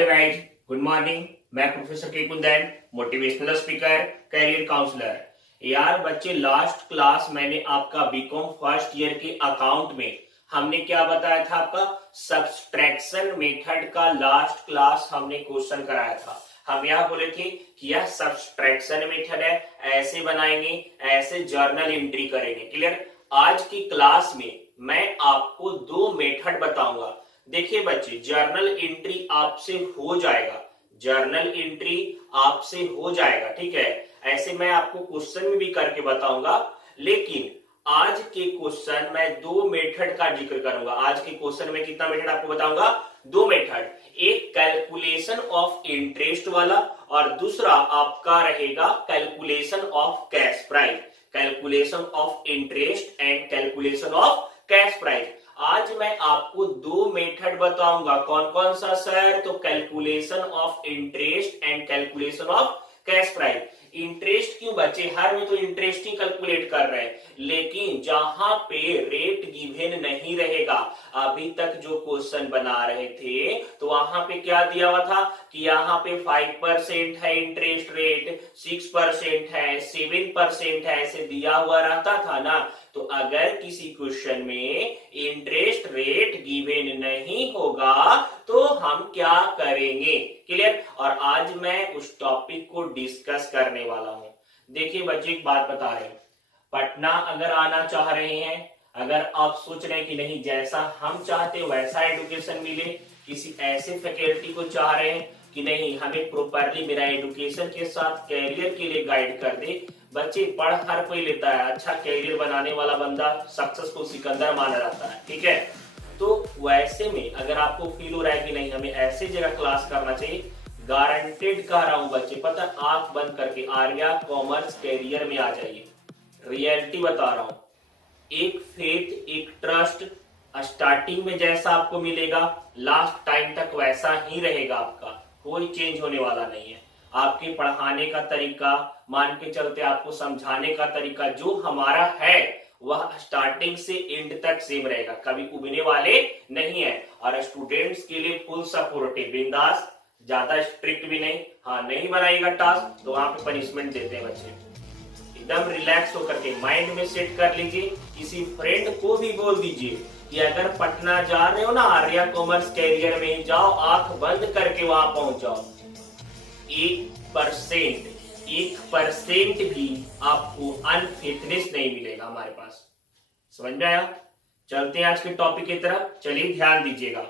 Hello guys, good morning. मैं professor K Kundan, motivational speaker, career counsellor. यार बच्चे, last class मैंने आपका बीकॉम फर्स्ट ईयर के अकाउंट में हमने क्या बताया था, आपका सब्सट्रैक्शन मेथड का लास्ट क्लास हमने क्वेश्चन कराया था। हम यह बोले थे कि यह सब्सट्रैक्शन मेथड है, ऐसे बनाएंगे, ऐसे जर्नल एंट्री करेंगे। क्लियर। आज की क्लास में मैं आपको दो मेथड बताऊंगा। देखिए बच्चे, जर्नल एंट्री आपसे हो जाएगा, जर्नल एंट्री आपसे हो जाएगा, ठीक है। ऐसे मैं आपको क्वेश्चन में भी करके बताऊंगा, लेकिन आज के क्वेश्चन मैं दो मेथड का जिक्र करूंगा। आज के क्वेश्चन में कितना मेथड आपको बताऊंगा? दो मेथड। एक कैलकुलेशन ऑफ इंटरेस्ट वाला और दूसरा आपका रहेगा calculation of cash price. Calculation of interest and calculation of cash price. आज मैं आपको दो मेथड बताऊंगा। कौन कौन सा सर? तो calculation of interest and calculation of cash price. Interest क्यों बच्चे? हर में तो इंटरेस्ट ही कैलकुलेट कर रहे हैं, लेकिन जहां पे रेट गिवन नहीं रहेगा, अभी तक जो क्वेश्चन बना रहे थे तो वहां पे क्या दिया हुआ था कि यहाँ पे 5% है इंटरेस्ट रेट, 6% है, 7% है, ऐसे दिया हुआ रहता था ना। तो अगर किसी क्वेश्चन में इंटरेस्ट रेट गिवन नहीं होगा तो हम क्या करेंगे? क्लियर। और आज मैं उस टॉपिक को डिस्कस करने वाला हूं। देखिए बच्चे, एक बात बता रहे हैं, पटना अगर आना चाह रहे हैं, अगर आप सोच रहे हैं कि नहीं जैसा हम चाहते वैसा एजुकेशन मिले, किसी ऐसे फैकल्टी को चाह रहे हैं कि नहीं हमें प्रॉपरली मेरा एजुकेशन के साथ कैरियर के लिए गाइड कर दे। बच्चे, पढ़ हर कोई लेता है, अच्छा कैरियर बनाने वाला बंदा सक्सेसफुल सिकंदर माना जाता है, ठीक है। तो वैसे में अगर आपको फील हो रहा है कि नहीं हमें ऐसे जगह क्लास करना चाहिए, गारंटेड कह रहा हूं बच्चे, पता आंख बंद करके आर्या कॉमर्स कैरियर में आ जाइए। रियलिटी बता रहा हूं, एक फेथ, एक ट्रस्ट स्टार्टिंग में जैसा आपको मिलेगा लास्ट टाइम तक वैसा ही रहेगा आपका, कोई चेंज होने वाला नहीं है। आपके पढ़ाने का तरीका, मान के चलते आपको समझाने का तरीका जो हमारा है वह स्टार्टिंग से एंड तक सेम रहेगा, कभी उबने वाले नहीं है। और स्टूडेंट्स के लिए फुल सपोर्टिव, बिंदास, ज्यादा स्ट्रिक्ट भी नहीं। हाँ, नहीं बनाएगा टास्क तो वहां पे पनिशमेंट देते हैं बच्चे। एकदम रिलैक्स होकर के माइंड में सेट कर लीजिए। किसी फ्रेंड को भी बोल दीजिए कि अगर पटना जा रहे हो ना, आर्या कॉमर्स कैरियर में ही जाओ, आंख बंद करके वहां पहुंच जाओ। 1% भी आपको अनफिटनेस नहीं मिलेगा हमारे पास। समझ में आया? चलते हैं आज के टॉपिक की तरफ। चलिए ध्यान दीजिएगा।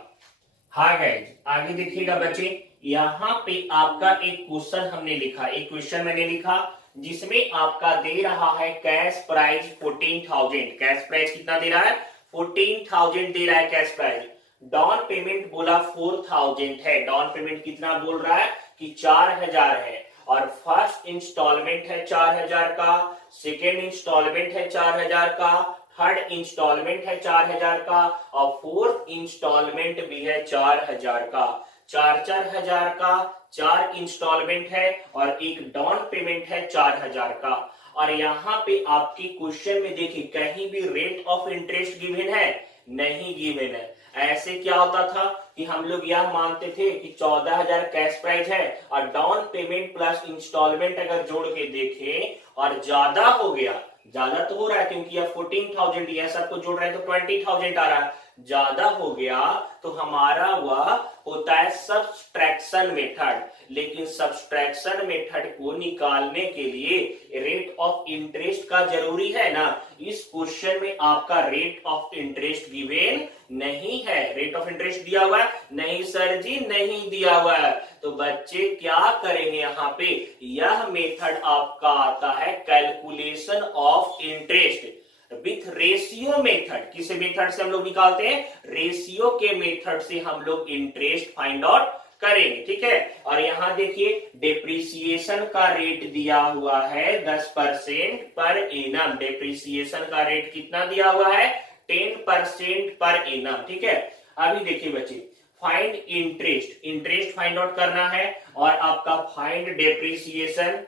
हाँ गाइस, आगे देखिएगा बच्चे, यहाँ पे आपका एक क्वेश्चन हमने लिखा, एक क्वेश्चन मैंने लिखा जिसमें आपका दे रहा है कैश प्राइस 14,000। कैश प्राइस कितना दे रहा है? 14,000 दे रहा है कैश प्राइस। डाउन पेमेंट बोला 4,000 है। डाउन पेमेंट कितना बोल रहा है कि 4,000 है। और फर्स्ट इंस्टॉलमेंट है 4,000 का, सेकेंड इंस्टॉलमेंट है 4,000 का, थर्ड इंस्टॉलमेंट है 4,000 का और फोर्थ इंस्टॉलमेंट भी है 4,000 का। 4,000 का 4 इंस्टॉलमेंट है और एक डाउन पेमेंट है 4,000 का। और यहाँ पे आपके क्वेश्चन में देखिए कहीं भी रेट ऑफ इंटरेस्ट गिवन है? नहीं गिवन है। ऐसे क्या होता था कि हम लोग यह मानते थे कि 14,000 कैश प्राइस है और डाउन पेमेंट प्लस इंस्टॉलमेंट अगर जोड़ के देखें और ज्यादा हो गया, ज्यादा तो हो रहा है क्योंकि यह 14,000 यह सबको जोड़ रहे हैं तो 20,000 आ रहा है, ज्यादा हो गया तो हमारा वह होता है सब्सट्रैक्शन मेथड। लेकिन सब्सट्रैक्शन मेथड को निकालने के लिए रेट ऑफ इंटरेस्ट का जरूरी है ना। इस क्वेश्चन में आपका रेट ऑफ इंटरेस्ट गिवन नहीं है। रेट ऑफ इंटरेस्ट दिया हुआ है? नहीं सर जी, नहीं दिया हुआ है। तो बच्चे क्या करेंगे यहाँ पे? यह मेथड आपका आता है calculation of interest with ratio method. किस मेथड से हम लोग निकालते हैं? रेशियो के मेथड से हम लोग इंटरेस्ट फाइंड आउट करेंगे, ठीक है। और यहाँ देखिए डेप्रिसिएशन का रेट दिया हुआ है 10% पर एनम। डेप्रिसिएशन का रेट कितना दिया हुआ है? 10% पर एनम, ठीक है। अभी देखिए बच्चे, find interest, interest find out करना है और आपका फाइंड डेप्रिसिएशन।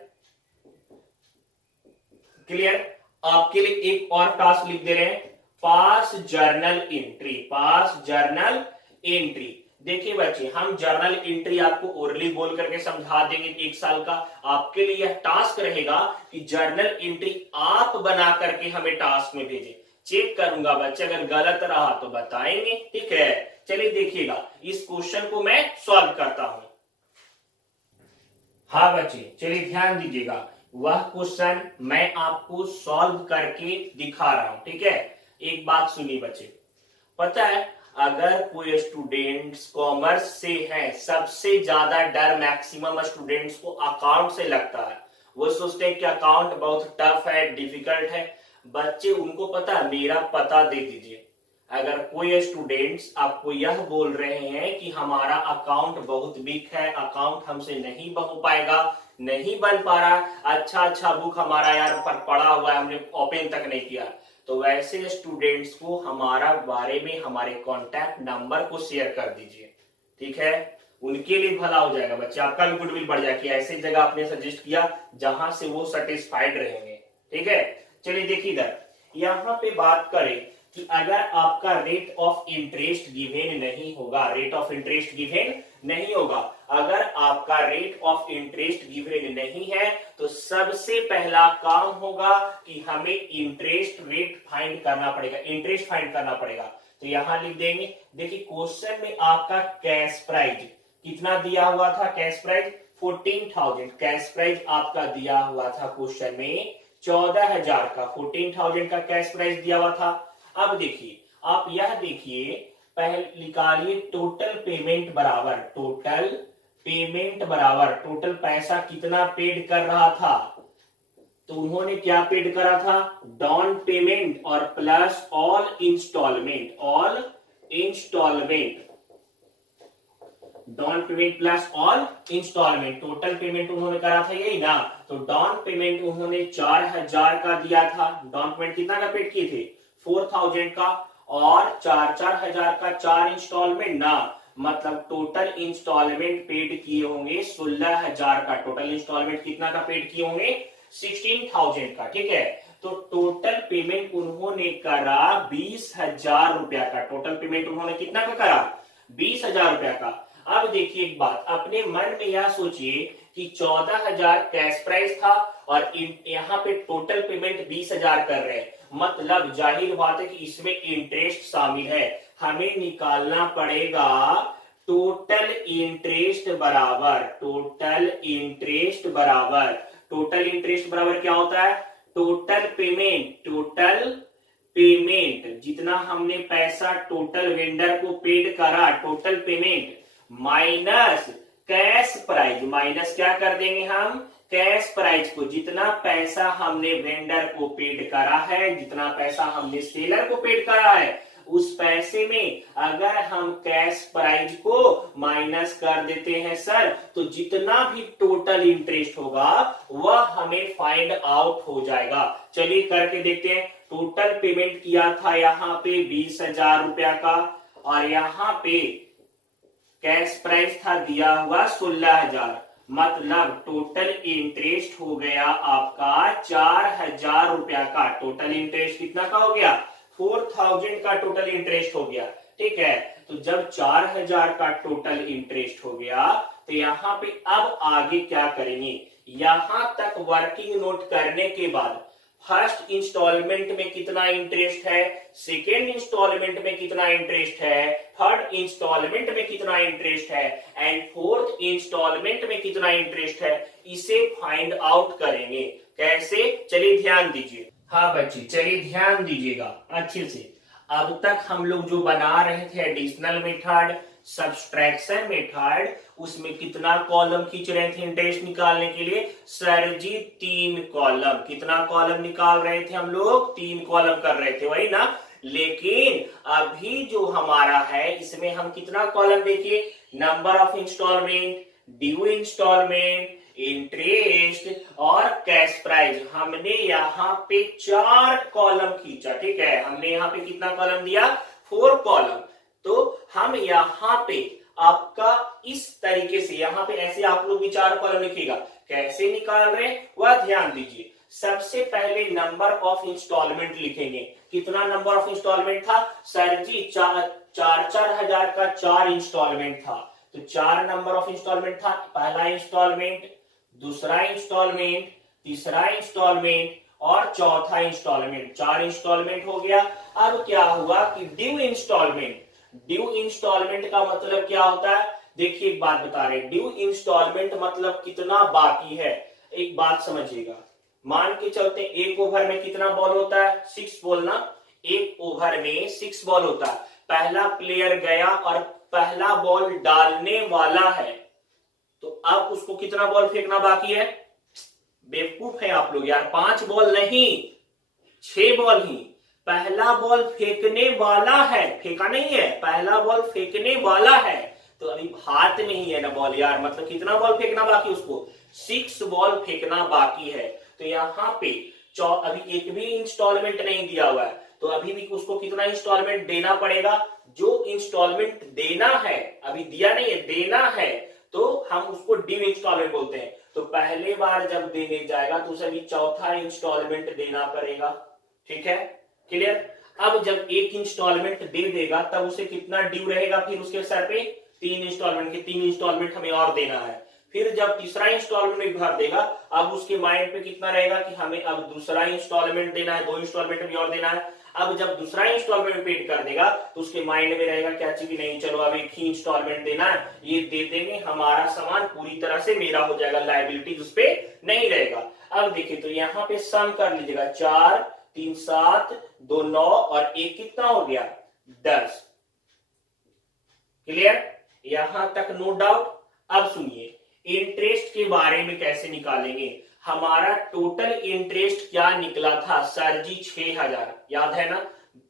क्लियर। आपके लिए एक और टास्क लिख दे रहे हैं, पास जर्नल एंट्री। पास जर्नल एंट्री। देखिए बच्चे, हम जर्नल एंट्री आपको ओरली बोल करके समझा देंगे 1 साल का। आपके लिए यह टास्क रहेगा कि जर्नल एंट्री आप बना करके हमें टास्क में भेजें। चेक करूंगा बच्चे, अगर गलत रहा तो बताएंगे, ठीक है। चलिए देखिएगा, इस क्वेश्चन को मैं सॉल्व करता हूं। हाँ बच्चे, चलिए ध्यान दीजिएगा, वह क्वेश्चन मैं आपको सॉल्व करके दिखा रहा हूं, ठीक है। एक बात सुनिए बच्चे, पता है अगर कोई स्टूडेंट्स कॉमर्स से है, सबसे ज्यादा डर मैक्सिमम स्टूडेंट्स को अकाउंट से लगता है। वो सोचते हैं कि अकाउंट बहुत टफ है, डिफिकल्ट है। बच्चे उनको पता है, मेरा पता दे दीजिए। अगर कोई स्टूडेंट्स आपको यह बोल रहे हैं कि हमारा अकाउंट बहुत वीक है, अकाउंट हमसे नहीं हो पाएगा, नहीं बन पा रहा, अच्छा बुक हमारा यार पर पड़ा हुआ है, हमने ओपन तक नहीं किया, तो वैसे स्टूडेंट्स को हमारा बारे में हमारे कांटेक्ट नंबर को शेयर कर दीजिए, ठीक है। उनके लिए भला हो जाएगा बच्चे, आपका भी गुडविल बढ़ जाएगा कि ऐसी जगह आपने सजेस्ट किया जहां से वो सेटिस्फाइड रहेंगे, ठीक है। चलिए देखिए इधर, यहाँ पे बात करें कि अगर आपका रेट ऑफ इंटरेस्ट गिवन नहीं होगा, रेट ऑफ इंटरेस्ट गिवन नहीं होगा, अगर आपका रेट ऑफ इंटरेस्ट गिवन नहीं है तो सबसे पहला काम होगा कि हमें इंटरेस्ट रेट फाइंड करना पड़ेगा, इंटरेस्ट फाइंड करना पड़ेगा। तो यहां लिख देंगे, देखिए क्वेश्चन में आपका कैश प्राइस कितना दिया हुआ था, कैश प्राइस 14,000, कैश प्राइस आपका दिया हुआ था क्वेश्चन में 14,000 का, 14,000 का कैश प्राइस दिया हुआ था। अब देखिए, आप यह देखिए, पहले निकालिए टोटल पेमेंट बराबर, टोटल पेमेंट बराबर टोटल पैसा कितना पेड कर रहा था, तो उन्होंने क्या पेड करा था, डाउन पेमेंट और plus all instalment, all instalment, down payment plus all instalment, total payment उन्होंने करा था यही ना। तो डाउन पेमेंट उन्होंने 4,000 का दिया था, डाउन पेमेंट कितना का पेड किए थे, 4,000 का, और 4,000 का 4 इंस्टॉलमेंट ना, मतलब टोटल इंस्टॉलमेंट पेड किए होंगे 16,000 का, टोटल इंस्टॉलमेंट कितना का पेड किए होंगे, 16,000 का, ठीक है। तो टोटल पेमेंट उन्होंने करा 20,000 रुपया का, टोटल पेमेंट उन्होंने कितना का करा, 20,000 रुपया का। अब देखिए एक बात, अपने मन में यह सोचिए कि 14,000 कैश प्राइस था और यहाँ पे टोटल पेमेंट 20,000 कर रहे हैं, मतलब जाहिर बात है कि इसमें इंटरेस्ट शामिल है। हमें निकालना पड़ेगा टोटल इंटरेस्ट बराबर, टोटल इंटरेस्ट बराबर, टोटल इंटरेस्ट बराबर क्या होता है, टोटल पेमेंट, टोटल पेमेंट जितना हमने पैसा टोटल वेंडर को पेड करा, total payment minus cash price, minus क्या कर देंगे हम, कैश प्राइस को, जितना पैसा हमने वेंडर को पेड करा है, जितना पैसा हमने सेलर को पेड करा है, उस पैसे में अगर हम कैश प्राइस को माइनस कर देते हैं सर, तो जितना भी टोटल इंटरेस्ट होगा वह हमें फाइंड आउट हो जाएगा। चलिए करके देखते हैं। टोटल पेमेंट किया था यहाँ पे 20,000 रुपया का, और यहाँ पे कैश प्राइस था दिया हुआ 16,000, मतलब टोटल इंटरेस्ट हो गया आपका 4,000 रुपया का। टोटल इंटरेस्ट कितना का हो गया, 4,000 का टोटल इंटरेस्ट हो गया, ठीक है। तो जब 4,000 का टोटल इंटरेस्ट हो गया तो यहाँ पे अब आगे क्या करेंगे, यहां तक वर्किंग नोट करने के बाद फर्स्ट इंस्टॉलमेंट में कितना इंटरेस्ट है, सेकेंड इंस्टॉलमेंट में कितना इंटरेस्ट है, थर्ड इंस्टॉलमेंट में कितना इंटरेस्ट है, एंड फोर्थ इंस्टॉलमेंट में कितना इंटरेस्ट है, इसे फाइंड आउट करेंगे। कैसे, चलिए ध्यान दीजिए। हाँ बच्चे, चलिए ध्यान दीजिएगा अच्छे से। अब तक हम लोग जो बना रहे थे एडिशनल मेथड, सब्सट्रैक्शन मेथड, उसमें कितना कॉलम खींच रहे थे इंटरेस्ट निकालने के लिए, सर जी 3 कॉलम। कितना कॉलम निकाल रहे थे हम लोग, 3 कॉलम कर रहे थे, वही ना। लेकिन अभी जो हमारा है इसमें हम कितना कॉलम देखिए, number of instalment, due instalment, interest और कैश प्राइस, हमने यहाँ पे 4 कॉलम खींचा, ठीक है। हमने यहाँ पे कितना कॉलम दिया, 4 कॉलम। तो हम यहाँ पे आपका इस तरीके से, यहाँ पे ऐसे आप लोग भी 4 कॉलम लिखिएगा। कैसे निकाल रहे हैं वह ध्यान दीजिए। सबसे पहले नंबर ऑफ इंस्टॉलमेंट लिखेंगे। कितना नंबर ऑफ इंस्टॉलमेंट था, सर जी चार चार हजार का 4 इंस्टॉलमेंट था, तो 4 नंबर ऑफ इंस्टॉलमेंट था। पहला इंस्टॉलमेंट, दूसरा इंस्टॉलमेंट, तीसरा इंस्टॉलमेंट और चौथा इंस्टॉलमेंट, 4 इंस्टॉलमेंट हो गया। अब क्या हुआ कि ड्यू इंस्टॉलमेंट, ड्यू इंस्टॉलमेंट का मतलब क्या होता है, देखिए एक बात बता रहे, ड्यू इंस्टॉलमेंट मतलब कितना बाकी है। एक बात समझिएगा, मान के चलते एक ओवर में कितना बॉल होता है, 6 बॉल ना, एक ओवर में 6 बॉल होता है। पहला प्लेयर गया और पहला बॉल डालने वाला है, तो अब उसको कितना बॉल फेंकना बाकी है। बेवकूफ है आप लोग यार, 5 बॉल नहीं 6 बॉल ही। पहला बॉल फेंकने वाला है, फेंका नहीं है, पहला बॉल फेंकने वाला है, तो अभी हाथ में ही है ना बॉल यार, मतलब कितना बॉल फेंकना बाकी, उसको 6 बॉल फेंकना बाकी है। तो यहाँ पे अभी एक भी इंस्टॉलमेंट नहीं दिया हुआ है, तो अभी भी उसको कितना इंस्टॉलमेंट देना पड़ेगा। जो इंस्टॉलमेंट देना है, अभी दिया नहीं है, देना है, तो हम उसको ड्यू इंस्टॉलमेंट बोलते हैं। तो पहले बार जब देने जाएगा तो उसे अभी चौथा इंस्टॉलमेंट देना पड़ेगा, ठीक है, क्लियर। अब जब एक इंस्टॉलमेंट दे देगा तब उसे कितना ड्यू रहेगा, फिर उसके सर पे 3 इंस्टॉलमेंट के 3 इंस्टॉलमेंट हमें और देना है। फिर जब तीसरा इंस्टॉलमेंट भर देगा, अब उसके माइंड पे कितना रहेगा कि हमें अब दूसरा इंस्टॉलमेंट देना है, 2 इंस्टॉलमेंट भी और देना है। अब जब दूसरा इंस्टॉलमेंट पेड कर देगा तो उसके माइंड में रहेगा क्या चीज, नहीं चलो अब एक ही इंस्टॉलमेंट देना है, ये दे देंगे, हमारा सामान पूरी तरह से मेरा हो जाएगा, लायबिलिटी उस पे नहीं रहेगा। अब देखिए तो यहाँ पे सम कर लीजिएगा, 4 3 7 2 9 और 1 कितना हो गया 10, क्लियर, यहां तक नो डाउट। अब सुनिए इंटरेस्ट के बारे में कैसे निकालेंगे। हमारा टोटल इंटरेस्ट क्या निकला था सर जी, 6000, याद है ना,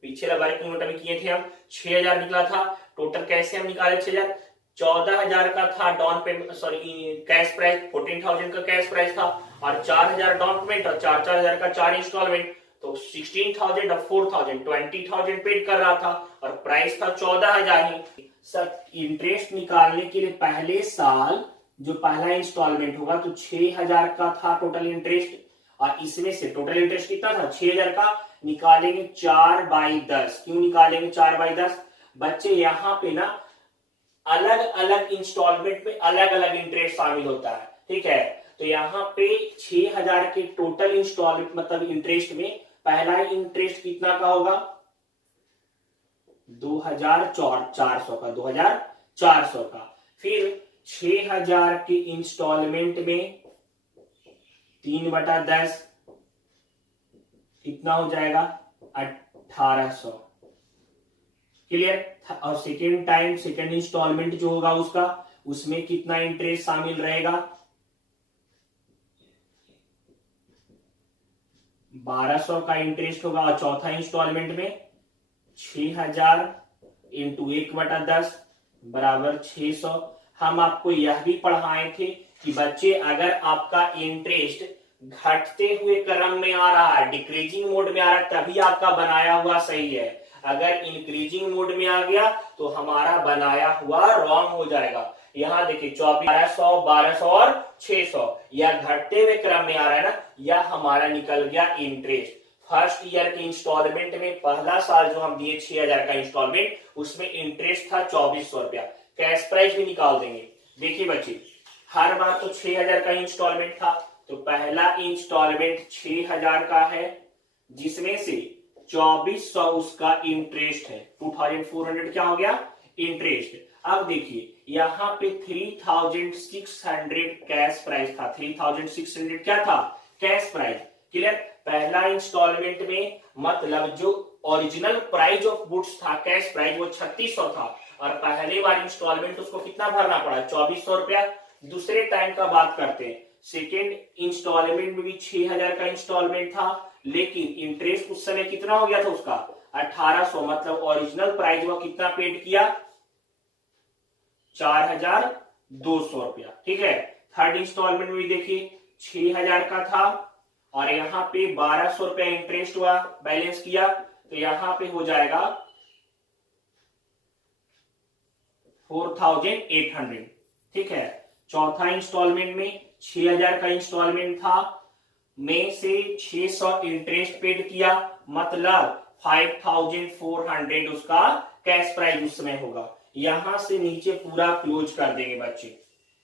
पिछले बार की नोट में किए थे हम, 6000 निकला था। टोटल कैसे हम निकाले 6000, 14000 का था down payment, sorry cash price, 14000 का कैश प्राइस था, और 4000 डाउन पेमेंट और 4-4000 का 4 इंस्टॉलमेंट, तो 16000 और 4000 20000 पेड कर रहा था, और प्राइस था 14000 ही। सर इंटरेस्ट निकालने के लिए पहले साल जो पहला इंस्टॉलमेंट होगा तो 6000 का था टोटल इंटरेस्ट, और इसमें से टोटल इंटरेस्ट कितना था 6000 का, निकालेंगे 4/10। क्यों निकालेंगे 4/10 बच्चे, यहाँ पे ना अलग अलग इंस्टॉलमेंट में अलग अलग इंटरेस्ट शामिल होता है, ठीक है। तो यहाँ पे 6000 के टोटल इंस्टॉलमेंट मतलब इंटरेस्ट में पहला इंटरेस्ट कितना का होगा 2400 का, 2400 का। फिर 6000 के इंस्टॉलमेंट में 3/10 कितना हो जाएगा 1800, क्लियर। और सेकेंड टाइम सेकेंड इंस्टॉलमेंट जो होगा उसका, उसमें कितना इंटरेस्ट शामिल रहेगा 1200 का इंटरेस्ट होगा, और चौथा इंस्टॉलमेंट में 6000 इंटू 1/10 बराबर 600। हम आपको यह भी पढ़ाए थे कि बच्चे अगर आपका इंटरेस्ट घटते हुए क्रम में आ रहा है, डिक्रीजिंग मोड में आ रहा है, तभी आपका बनाया हुआ सही है। अगर इंक्रीजिंग मोड में आ गया तो हमारा बनाया हुआ रॉन्ग हो जाएगा। यहाँ देखिए 1200 1200 और 600, यह घटते हुए क्रम में आ रहा है ना, यह हमारा निकल गया इंटरेस्ट। फर्स्ट ईयर के इंस्टॉलमेंट में पहला साल जो हम दिए 6000 का इंस्टॉलमेंट, उसमें इंटरेस्ट था 2400 रुपया। कैश प्राइस भी निकाल देंगे। देखिए बच्चे हर बार तो 6000 का इंस्टॉलमेंट था, तो पहला इंस्टॉलमेंट 6000 का है, जिसमें से 2400 उसका इंटरेस्ट है, 2400 क्या हो गया इंटरेस्ट। अब देखिए यहाँ पे 3600 कैश प्राइस था, 3600 क्या था कैश प्राइस, क्लियर। पहला इंस्टॉलमेंट में मतलब जो ओरिजिनल प्राइस ऑफ गुड्स था कैश प्राइस वो 3600 था, और पहले बार इंस्टॉलमेंट उसको कितना भरना पड़ा 2400 रुपया। दूसरे टाइम का बात करते हैं, सेकेंड इंस्टॉलमेंट में भी 6000 का इंस्टॉलमेंट था, लेकिन इंटरेस्ट उस समय कितना हो गया था उसका 1800, मतलब ओरिजिनल प्राइस वो कितना पेड किया 4200 रुपया, ठीक है। थर्ड इंस्टॉलमेंट में भी देखिए 6000 का था, और यहाँ पे 1200 रुपया इंटरेस्ट हुआ, बैलेंस किया, तो यहाँ पे हो जाएगा 4800, ठीक है। चौथा इंस्टॉलमेंट में 6000 का इंस्टॉलमेंट था, में से 600 इंटरेस्ट पेड किया, मतलब 5400 उसका कैश प्राइस उस समय होगा। यहां से नीचे पूरा क्लोज कर देंगे बच्चे।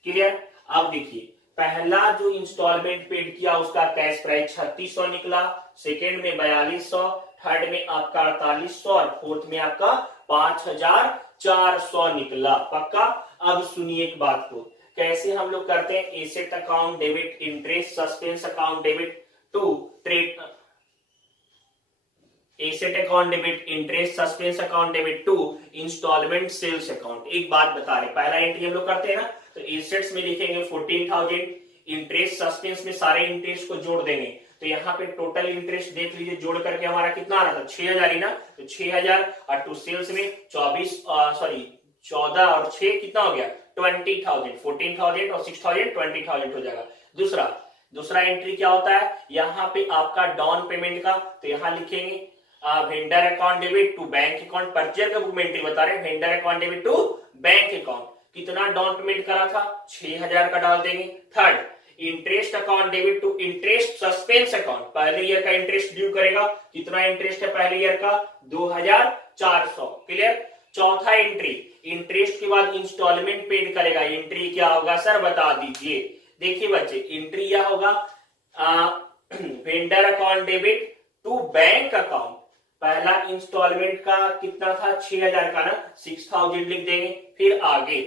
क्लियर। अब देखिए पहला जो इंस्टॉलमेंट पेड किया उसका कैश प्राइस 3600 निकला, सेकेंड में 4200, थर्ड में आपका 4800 और फोर्थ में आपका 5400 निकला। पक्का। अब सुनिए एक बात को, कैसे हम लोग करते हैं, asset account debit, interest suspense account debit to trade, asset account debit, interest suspense account debit to instalment sales account. एक बात बता रहे, पहला एंट्री हम लोग करते हैं ना, तो एसेट्स में लिखेंगे 14,000, इंटरेस्ट सस्पेंस में सारे इंटरेस्ट को जोड़ देंगे, तो यहाँ पे टोटल इंटरेस्ट देख लीजिए जोड़ करके हमारा कितना आ रहा था, 6,000 ही ना, तो 6,000 और टू सेल्स में 14 और 6 कितना हो गया 20,000, 14,000 और 6,000 20,000 हो जाएगा। दूसरा एंट्री क्या होता है, यहाँ पे आपका डाउन पेमेंट का, तो यहाँ लिखेंगे vendor account debit to bank account, purchase का बुक में एंट्री बता रहे हैं, vendor account debit to bank account, कितना डाउन पेमेंट करा था 6,000 का डाल देंगे। Third interest account debit to interest suspense account, पहले ईयर का इंटरेस्ट ड्यू करेगा, कितना इंटरेस्ट है पहले ईयर का 2,400। क्लियर। चौथा एंट्री इंटरेस्ट के बाद इंस्टॉलमेंट पेड करेगा, एंट्री क्या होगा सर बता दीजिए। देखिए बच्चे एंट्री यह होगा vendor account debit to bank account, पहला इंस्टॉलमेंट का कितना था 6,000 का ना, 6,000 लिख देंगे। फिर आगे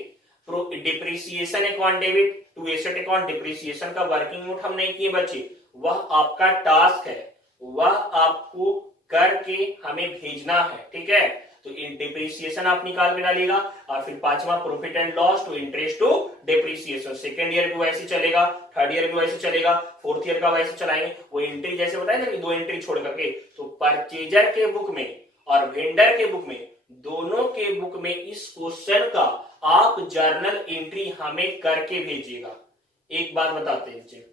depreciation account debit to asset account, depreciation का वर्किंग नोट हम नहीं किए बच्चे, वह आपका टास्क है, वह आपको करके हमें भेजना है। ठीक है, तो इन डिप्रिसिएशन आप निकाल के डालिएगा, और फिर पांचवा profit and loss to interest to depreciation, second year भी वैसे चलेगा, थर्ड ईयर भी वैसे चलेगा, फोर्थ ईयर का वैसे चलाएंगे। वो एंट्री जैसे बताया ना कि 2 एंट्री छोड़ करके, तो परचेजर के बुक में और वेंडर के बुक में, दोनों के बुक में इस क्वेश्चन का आप जर्नल एंट्री हमें करके भेजिएगा। एक बात बताते हैं,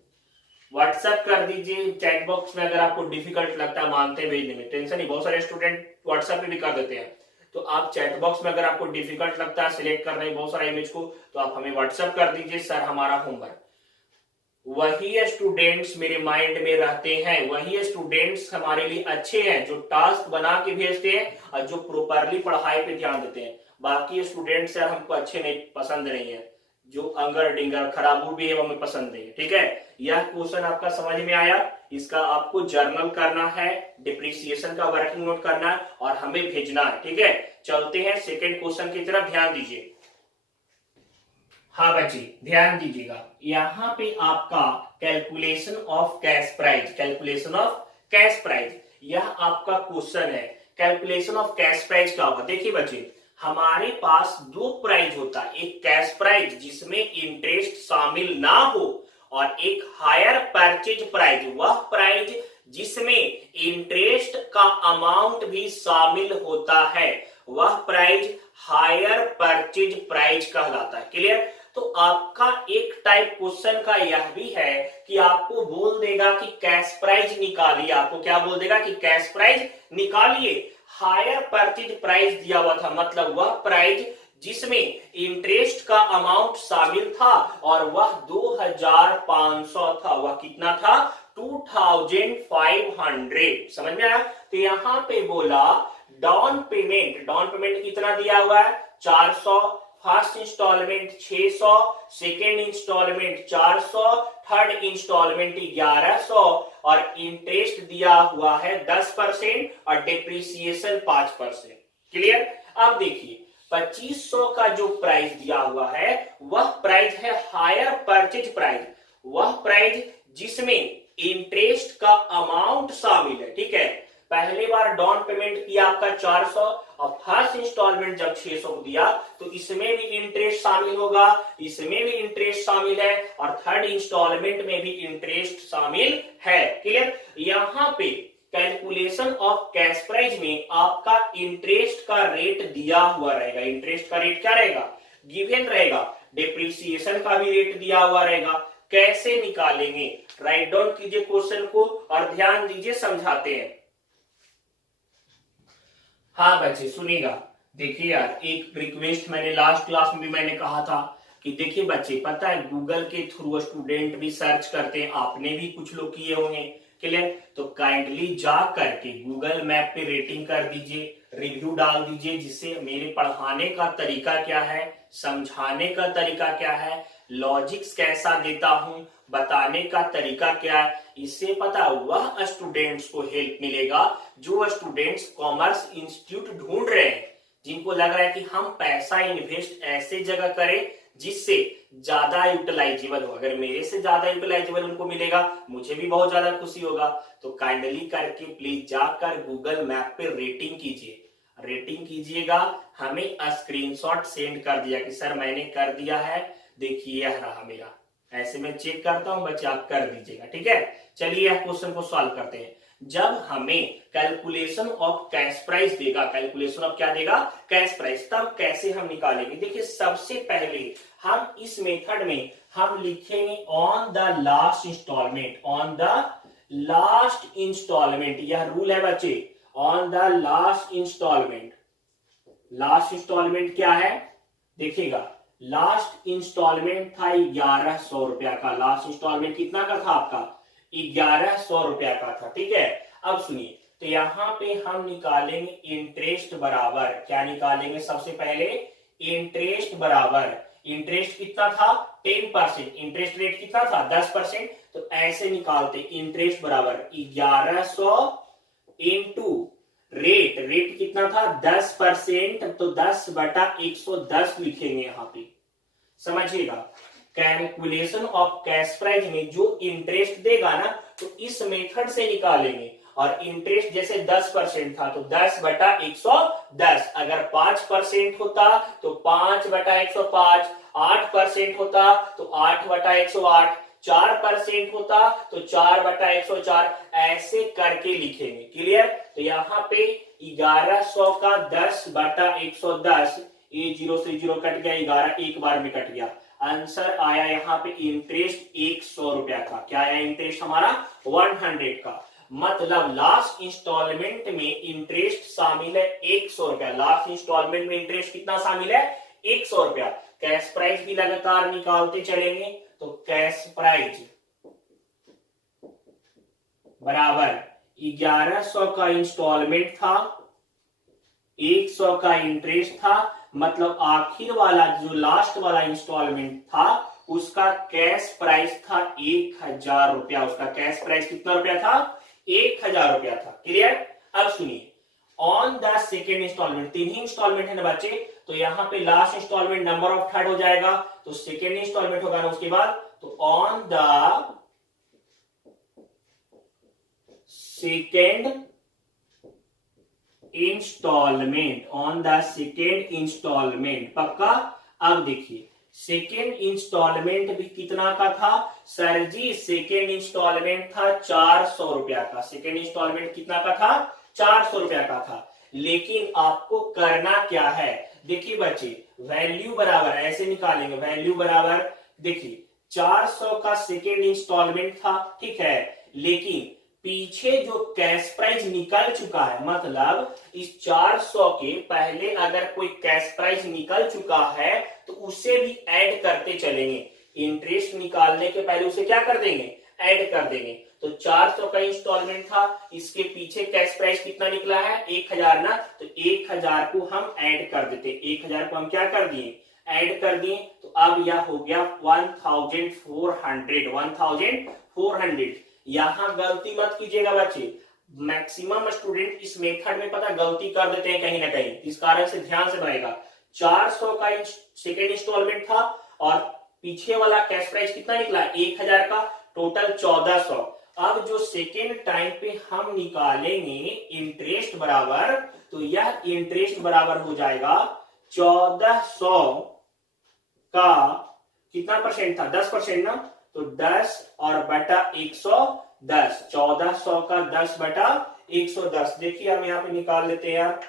व्हाट्सएप कर दीजिए चैट बॉक्स में, अगर आपको डिफिकल्ट लगता है मानते हैं भेजने में, टेंशन नहीं, बहुत सारे स्टूडेंट व्हाट्सएप पे भी कर देते हैं, तो आप चैट बॉक्स में अगर आपको डिफिकल्ट लगता है सिलेक्ट करने में बहुत सारा इमेज को, तो आप हमें व्हाट्सएप कर दीजिए, सर हमारा होमवर्क। वही स्टूडेंट्स मेरे माइंड में रहते हैं, वही स्टूडेंट्स हमारे लिए अच्छे हैं जो टास्क बना के भेजते हैं और जो प्रॉपरली पढ़ाई पे ध्यान देते हैं। बाकी स्टूडेंट्स यार हमको अच्छे नहीं पसंद नहीं है, जो अंगर डिंगर खराबू भी है वो हमें पसंद नहीं है। ठीक है, यह क्वेश्चन आपका समझ में आया, इसका आपको जर्नल करना है, डिप्रिसिएशन का वर्किंग नोट करना है और हमें भेजना है। ठीक है, चलते हैं सेकंड क्वेश्चन की तरफ, ध्यान दीजिए। हाँ बच्चे ध्यान दीजिएगा, यहाँ पे आपका calculation of cash price, calculation of cash price, यह आपका क्वेश्चन है। कैलकुलेशन ऑफ कैश प्राइस क्या होगा, देखिए बच्चे हमारे पास दो प्राइस होता है, एक कैश प्राइस जिसमें इंटरेस्ट शामिल ना हो, और एक हायर परचेज प्राइस, वह प्राइस जिसमें इंटरेस्ट का अमाउंट भी शामिल होता है, वह प्राइस हायर परचेज प्राइस कहलाता है। क्लियर। तो आपका एक टाइप क्वेश्चन का यह भी है कि आपको बोल देगा कि कैश प्राइस निकालिए, आपको क्या बोल देगा कि कैश प्राइस निकालिए, हायर परचेज प्राइस दिया हुआ था, मतलब वह प्राइस जिसमें इंटरेस्ट का अमाउंट शामिल था और वह 2,500 था, वह कितना था 2,500। समझ में आया। तो यहां पे बोला डाउन पेमेंट कितना दिया हुआ है 400, first instalment 600, second instalment 400, third instalment 1100 और इंटरेस्ट दिया हुआ है 10% और डिप्रिसिएशन 5%। क्लियर। अब देखिए 2500 का जो प्राइस दिया हुआ है वह प्राइस है हायर परचेज प्राइस, वह प्राइस जिसमें इंटरेस्ट का अमाउंट शामिल है। ठीक है, पहले बार डाउन पेमेंट किया आपका 400 और फर्स्ट इंस्टॉलमेंट जब 600 को दिया तो इसमें भी इंटरेस्ट शामिल होगा, इसमें भी इंटरेस्ट शामिल है और थर्ड इंस्टॉलमेंट में भी इंटरेस्ट शामिल है। क्लियर। यहां पे कैलकुलेशन ऑफ कैश प्राइस में आपका इंटरेस्ट का रेट दिया हुआ रहेगा, इंटरेस्ट का रेट क्या रहेगा गिवन रहेगा, डिप्रिसिएशन का भी रेट दिया हुआ रहेगा। कैसे निकालेंगे, राइट डाउन कीजिए क्वेश्चन को और ध्यान दीजिए समझाते हैं। हाँ बच्चे सुनिएगा, देखिए यार एक रिक्वेस्ट मैंने लास्ट क्लास में भी मैंने कहा था कि देखिए बच्चे पता है गूगल के थ्रू स्टूडेंट भी सर्च करते हैं, आपने भी कुछ लोग किए होंगे। क्लियर। तो काइंडली जा करके गूगल मैप पे रेटिंग कर दीजिए, रिव्यू डाल दीजिए, जिससे मेरे पढ़ाने का तरीका क्या है, समझाने का तरीका क्या है, लॉजिक्स कैसा देता हूं, बताने का तरीका क्या है। इससे पता वह स्टूडेंट्स को हेल्प मिलेगा जो स्टूडेंट्स कॉमर्स इंस्टीट्यूट ढूंढ रहे हैं, जिनको लग रहा है कि हम पैसा इन्वेस्ट ऐसे जगह करें जिससे ज्यादा यूटिलाइजेबल हो। अगर मेरे से ज्यादा यूटिलाइजेबल उनको मिलेगा, मुझे भी बहुत ज्यादा खुशी होगा। तो काइंडली करके प्लीज जाकर गूगल मैप पे रेटिंग कीजिए, रेटिंग कीजिएगा, हमें स्क्रीनशॉट सेंड कर दिया कि सर मैंने कर दिया है, देखिए यह रहा मेरा। ऐसे मैं चेक करता हूं, बच्चे आप कर दीजिएगा, ठीक है। चलिए यह क्वेश्चन को सॉल्व करते हैं। जब हमें कैलकुलेशन ऑफ कैश प्राइस देगा, कैलकुलेशन ऑफ क्या देगा, कैश प्राइस, तब कैसे हम निकालेंगे। देखिए सबसे पहले हम इस मेथड में हम लिखेंगे on the last instalment, on the last instalment, यह रूल है बच्चे, on the last instalment. Last instalment क्या है, देखिएगा लास्ट इंस्टॉलमेंट था 1100 रुपया का। लास्ट इंस्टॉलमेंट कितना का था आपका, 1100 रुपया का था, ठीक है। अब सुनिए, तो यहां पे हम निकालेंगे इंटरेस्ट बराबर, क्या निकालेंगे, सबसे पहले इंटरेस्ट बराबर, इंटरेस्ट कितना था 10%, इंटरेस्ट रेट कितना था 10%, तो ऐसे निकालते इंटरेस्ट बराबर 1100 इंटू रेट, रेट कितना था 10%, तो 10/110 लिखेंगे यहां पे, समझिएगा। कैलकुलेशन ऑफ कैश प्राइस में जो इंटरेस्ट देगा ना, तो इस मेथड से निकालेंगे। और इंटरेस्ट जैसे 10% था तो 10/110, अगर 5% होता तो 5/105, 8% होता तो 8/108, 4% होता तो 4/104, ऐसे करके लिखेंगे, क्लियर। तो यहाँ पे 1100 का 10/110, ये 0 से 0 कट गया, 11 एक बार में कट गया। आंसर आया यहाँ पे इंटरेस्ट 100 रुपया का, क्या आया इंटरेस्ट हमारा 100 का। मतलब लास्ट इंस्टॉलमेंट में इंटरेस्ट शामिल है 100 रुपया, लास्ट इंस्टॉलमेंट में इंटरेस्ट कितना शामिल है 100 रुपया। कैश प्राइस भी लगातार निकालते चलेंगे, तो कैश प्राइस बराबर 1100 का इंस्टॉलमेंट था, 100 का इंटरेस्ट था, मतलब आखिर वाला जो लास्ट वाला इंस्टॉलमेंट था उसका कैश प्राइस था 1000 रुपया। उसका कैश प्राइस कितना रुपया था 1000 रुपया था, क्लियर। अब सुनिए, ऑन द सेकेंड इंस्टॉलमेंट, तीन ही इंस्टॉलमेंट है ना बच्चे, तो यहां पे last instalment number of third हो जाएगा, तो सेकेंड इंस्टॉलमेंट होगा ना उसके बाद, तो on the second instalment, on the second instalment, पक्का। अब देखिए सेकेंड इंस्टॉलमेंट भी कितना का था सर जी, सेकेंड इंस्टॉलमेंट था 400 रुपया का, सेकेंड इंस्टॉलमेंट कितना का था 400 रुपया का था। लेकिन आपको करना क्या है, देखिए बच्चे वैल्यू बराबर ऐसे निकालेंगे, वैल्यू बराबर देखिए 400 का सेकेंड इंस्टॉलमेंट था, ठीक है, लेकिन पीछे जो कैश प्राइस निकल चुका है, मतलब इस 400 के पहले अगर कोई कैश प्राइस निकल चुका है तो उसे भी ऐड करते चलेंगे। इंटरेस्ट निकालने के पहले उसे क्या कर देंगे, ऐड कर देंगे। तो 400 का इंस्टॉलमेंट था, इसके पीछे कैश प्राइस कितना निकला है 1000 ना, तो 1000 को हम ऐड कर देते, 1000 को हम क्या कर दिए, ऐड कर दिए। तो अब यह हो गया 1400। यहां गलती मत कीजिएगा बच्चे, मैक्सिमम स्टूडेंट इस मेथड में पता गलती कर देते हैं कहीं ना कहीं, इस कारण से ध्यान से रहेगा। 400 का सेकेंड इंस्टॉलमेंट था और पीछे वाला कैश प्राइस कितना निकला 1000 का, टोटल 1400। अब जो सेकेंड टाइम पे हम निकालेंगे इंटरेस्ट बराबर, तो यह इंटरेस्ट बराबर हो जाएगा 1400 का कितना परसेंट था 10% ना, तो 10 और बटा 110, 1400 का 10/110। देखिए हम यहां पे निकाल लेते हैं यार,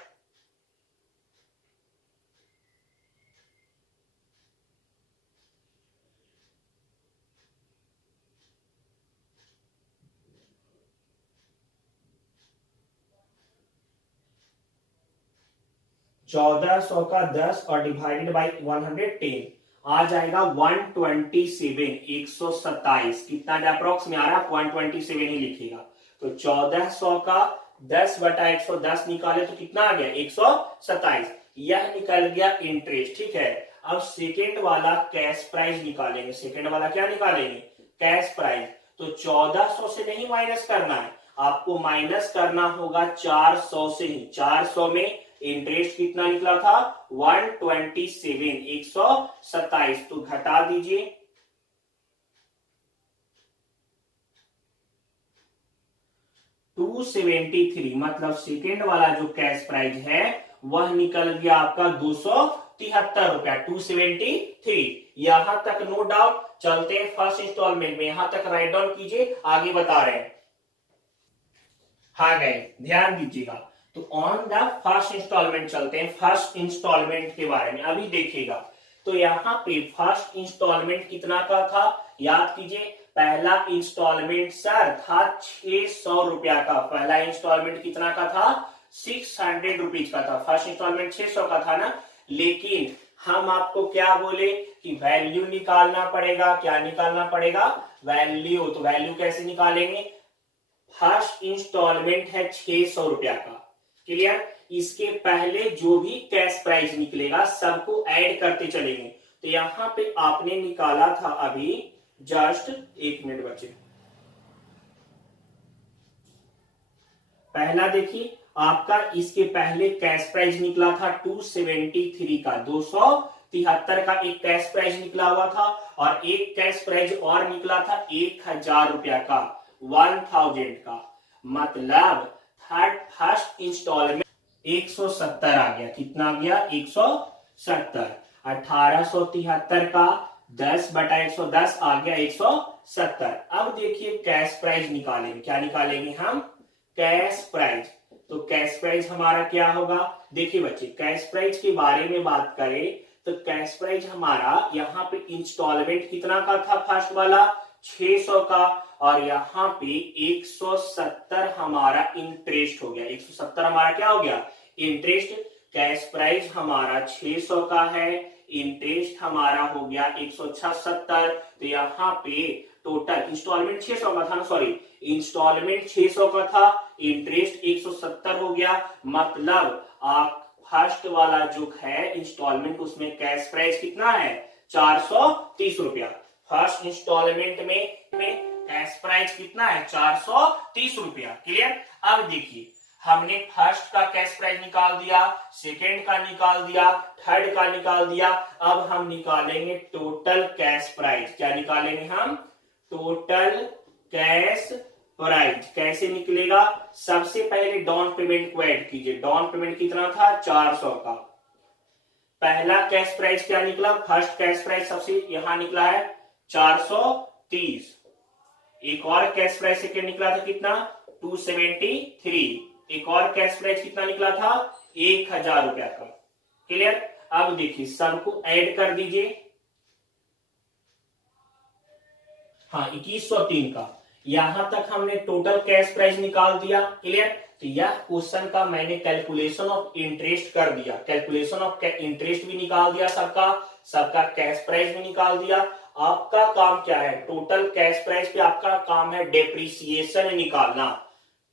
$1400 का 10 और डिवाइडेड बाई 110 आ जाएगा 127, 127 कितना अप्रोक्स में आ रहा है 127 ही लिखिएगा। तो 1400 का 10/110 निकाले तो कितना आ गया 127, यह निकल गया इंटरेस्ट। ठीक है, अब सेकेंड वाला कैश प्राइस निकालेंगे। सेकेंड वाला क्या निकालेंगे, कैश प्राइस। तो 1400 से नहीं माइनस करना है, आपको माइनस करना होगा 400 से ही। 400 में इंटरेस्ट कितना निकला था 127, 127, तो घटा दीजिए। 273, मतलब सेकेंड वाला जो कैश प्राइस है वह निकल गया आपका 273 रुपया, 273। यहां तक नो डाउट। चलते हैं फर्स्ट इंस्टॉलमेंट में, यहां तक राइट डाउन कीजिए, आगे बता रहे हैं। हाँ गए, ध्यान दीजिएगा। तो ऑन द फर्स्ट इंस्टॉलमेंट चलते हैं, फर्स्ट इंस्टॉलमेंट के बारे में अभी देखिएगा। तो यहाँ पे फर्स्ट इंस्टॉलमेंट कितना का था, याद कीजिए। पहला इंस्टॉलमेंट सर था 600 रुपया का। पहला इंस्टॉलमेंट कितना का था 600 रुपीज का था। फर्स्ट इंस्टॉलमेंट 600 का था ना, लेकिन हम आपको क्या बोले कि वैल्यू निकालना पड़ेगा। क्या निकालना पड़ेगा, वैल्यू। तो वैल्यू कैसे निकालेंगे, फर्स्ट इंस्टॉलमेंट है 600 रुपया का, क्लियर। इसके पहले जो भी कैश प्राइस निकलेगा सबको ऐड करते चलेंगे। तो यहां पे आपने निकाला था अभी, जस्ट 1 मिनट बचे। पहला देखिए आपका, इसके पहले कैश प्राइस निकला था 273 का, 273 का एक कैश प्राइस निकला हुआ था, और एक कैश प्राइस और निकला था 1000 रुपया का, 1000 का। मतलब थर्ड फर्स्ट इंस्टॉलमेंट 170 आ गया। कितना आ गया 170। 1873 का 10/110 आ गया 170। अब देखिए कैश प्राइस निकालेंगे। क्या निकालेंगे हम, कैश प्राइस। तो कैश प्राइस हमारा क्या होगा, देखिए बच्चे, कैश प्राइस के बारे में बात करें तो कैश प्राइस हमारा यहाँ पे इंस्टॉलमेंट कितना का था, फर्स्ट वाला 600 का, और यहाँ पे 170 हमारा इंटरेस्ट हो गया। 170 हमारा क्या हो गया, इंटरेस्ट। कैश प्राइस हमारा 600 का है, इंटरेस्ट हमारा हो गया 176। तो यहाँ पे टोटल इंस्टॉलमेंट 600 का था ना, सॉरी, इंस्टॉलमेंट 600 का था, इंटरेस्ट 170 हो गया। मतलब आप फर्स्ट वाला जो है इंस्टॉलमेंट, उसमें कैश प्राइस कितना है 430 रुपया। फर्स्ट इंस्टॉलमेंट में कैश प्राइस कितना है 430 रुपया, क्लियर। अब देखिए हमने फर्स्ट का कैश प्राइस निकाल दिया, सेकेंड का निकाल दिया, थर्ड का निकाल दिया। अब हम निकालेंगे टोटल कैश प्राइस। क्या निकालेंगे हम, टोटल कैश प्राइस। कैसे निकलेगा, सबसे पहले डाउन पेमेंट को ऐड कीजिए। डाउन पेमेंट कितना था 400 का। पहला कैश प्राइस क्या निकला, फर्स्ट कैश प्राइस सबसे यहां निकला है 430। एक और कैश प्राइस सेकेंड निकला था कितना 273। एक और कैश प्राइस कितना निकला था 1000 रुपया का, क्लियर। अब देखिए सबको ऐड कर दीजिए। हाँ 2103 का, यहां तक हमने टोटल कैश प्राइस निकाल दिया, क्लियर। तो यह क्वेश्चन का मैंने कैलकुलेशन ऑफ इंटरेस्ट कर दिया, कैलकुलेशन ऑफ इंटरेस्ट भी निकाल दिया, सबका कैश प्राइस भी निकाल दिया। आपका काम क्या है, टोटल कैश प्राइस पे आपका काम है डेप्रिसिएशन निकालना।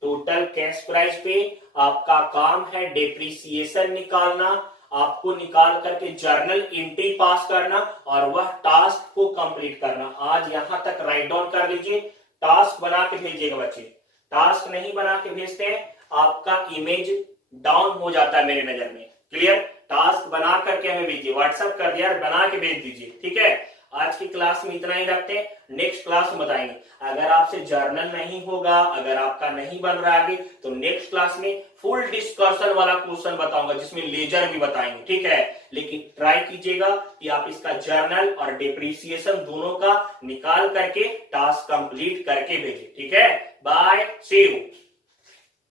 टोटल कैश प्राइस पे आपका काम है डेप्रिसिएशन निकालना। आपको निकाल करके जर्नल एंट्री पास करना और वह टास्क को कंप्लीट करना। आज यहां तक राइट डाउन कर लीजिए, टास्क बना के भेजिएगा बच्चे। टास्क नहीं बना के भेजते हैं आपका इमेज डाउन हो जाता है मेरे नजर में, क्लियर। टास्क बना करके हमें भेजिए, व्हाट्सएप कर दिया, बना के भेज दीजिए, ठीक है। आज की क्लास में इतना ही रखते हैं, नेक्स्ट क्लास में बताएंगे। अगर आपसे जर्नल नहीं होगा, अगर आपका नहीं बन रहा आगे, तो नेक्स्ट क्लास में फुल डिस्कशन वाला क्वेश्चन बताऊंगा जिसमें लेजर भी बताएंगे, ठीक है। लेकिन ट्राई कीजिएगा कि आप इसका जर्नल और डेप्रिसिएशन दोनों का निकाल करके टास्क कंप्लीट करके भेजें, ठीक है। Bye, see you.